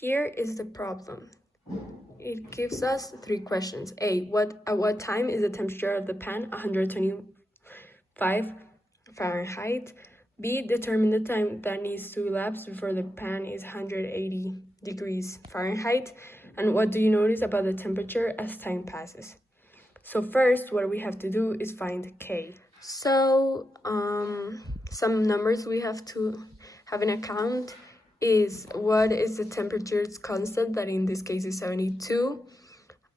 Here is the problem. It gives us 3 questions. A, at what time is the temperature of the pan? 125 Fahrenheit. B, determine the time that needs to elapse before the pan is 180 degrees Fahrenheit. And what do you notice about the temperature as time passes? So first, what we have to do is find K. So some numbers we have to have in account is what is the temperature's constant, that in this case is 72.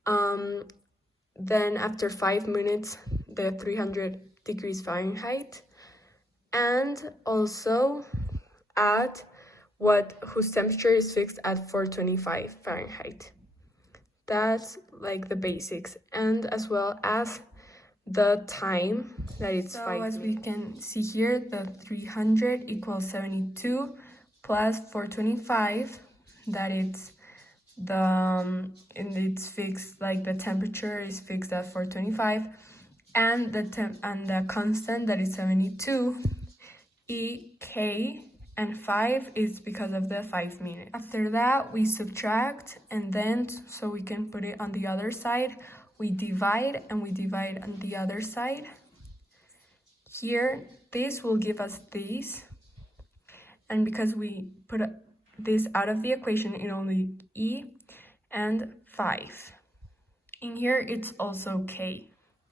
Then after 5 minutes, the 300 degrees Fahrenheit. And also at whose temperature is fixed at 425 Fahrenheit. That's like the basics, and as well as the time that it's 5 minutes. As we can see here, the 300 equals 72 plus 425, that it's and it's fixed, like the temperature is fixed at 425, and the constant, that is 72. K and 5 is because of the 5 minutes. After that, we subtract, and then so we can put it on the other side, we divide, and we divide on the other side. Here, this will give us this, and because we put this out of the equation, it only E and 5. In here, it's also K.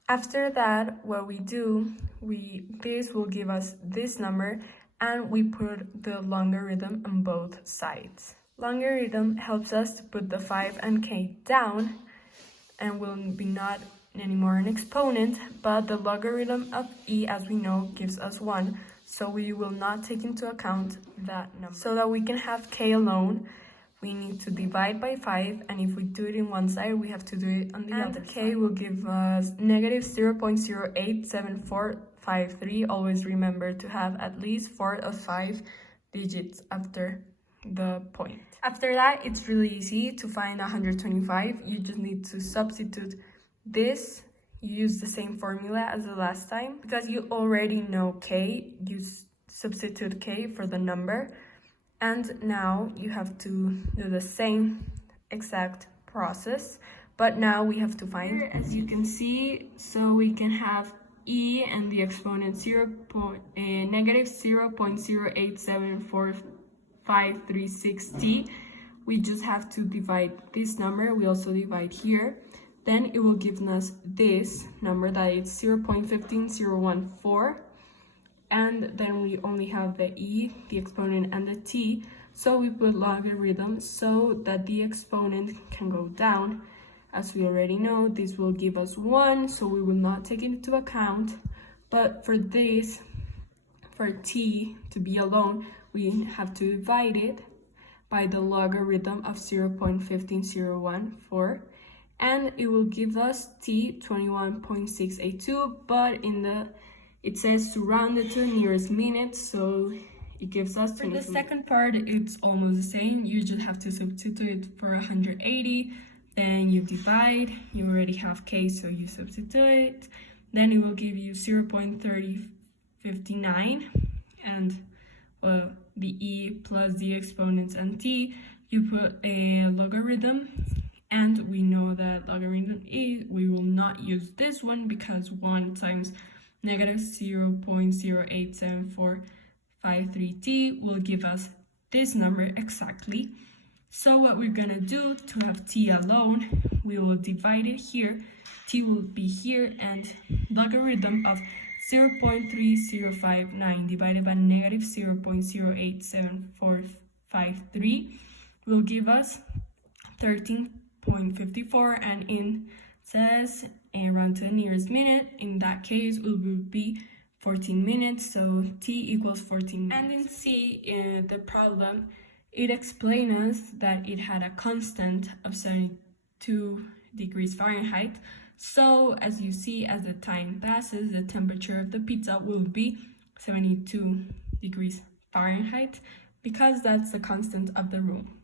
After that, what we do, this will give us this number, and we put the logarithm on both sides. Logarithm helps us to put the 5 and K down, and will be not anymore an exponent, but the logarithm of E, as we know, gives us 1, so we will not take into account that number. So that we can have K alone, we need to divide by 5, and if we do it in one side, we have to do it on the other side. And K will give us negative 0.087453. Always remember to have at least 4 of 5 digits after the point. After that, it's really easy to find 125. You just need to substitute this. You use the same formula as the last time. Because you already know K, you substitute K for the number. And now you have to do the same exact process, but now we have to find, here, as you can see, so we can have E and the exponent negative 0.0874536t. We just have to divide this number. We also divide here. Then it will give us this number, that is 0.15014. And then we only have the E, the exponent, and the T. So we put logarithm so that the exponent can go down. As we already know, this will give us 1, so we will not take it into account. But for this, for T to be alone, we have to divide it by the logarithm of 0.15014. And it will give us T 21.682, but it says to round it to the nearest minute, so it gives us 20. For the second part, it's almost the same. You just have to substitute for 180, then you divide. You already have K, so you substitute it. Then it will give you 0.3059, and well, the E plus the exponents and T. You put a logarithm, and we know that logarithm E, we will not use this one because 1 times negative 0.087453t will give us this number exactly. So what we're gonna do to have T alone, we will divide it here. T will be here, and logarithm of 0.3059 divided by negative 0.08743 will give us 13.54, and in says around to the nearest minute. In that case, it will be 14 minutes, so T equals 14 minutes. And in C, the problem, it explains us that it had a constant of 72 degrees Fahrenheit. So as you see, as the time passes, the temperature of the pizza will be 72 degrees Fahrenheit, because that's the constant of the room.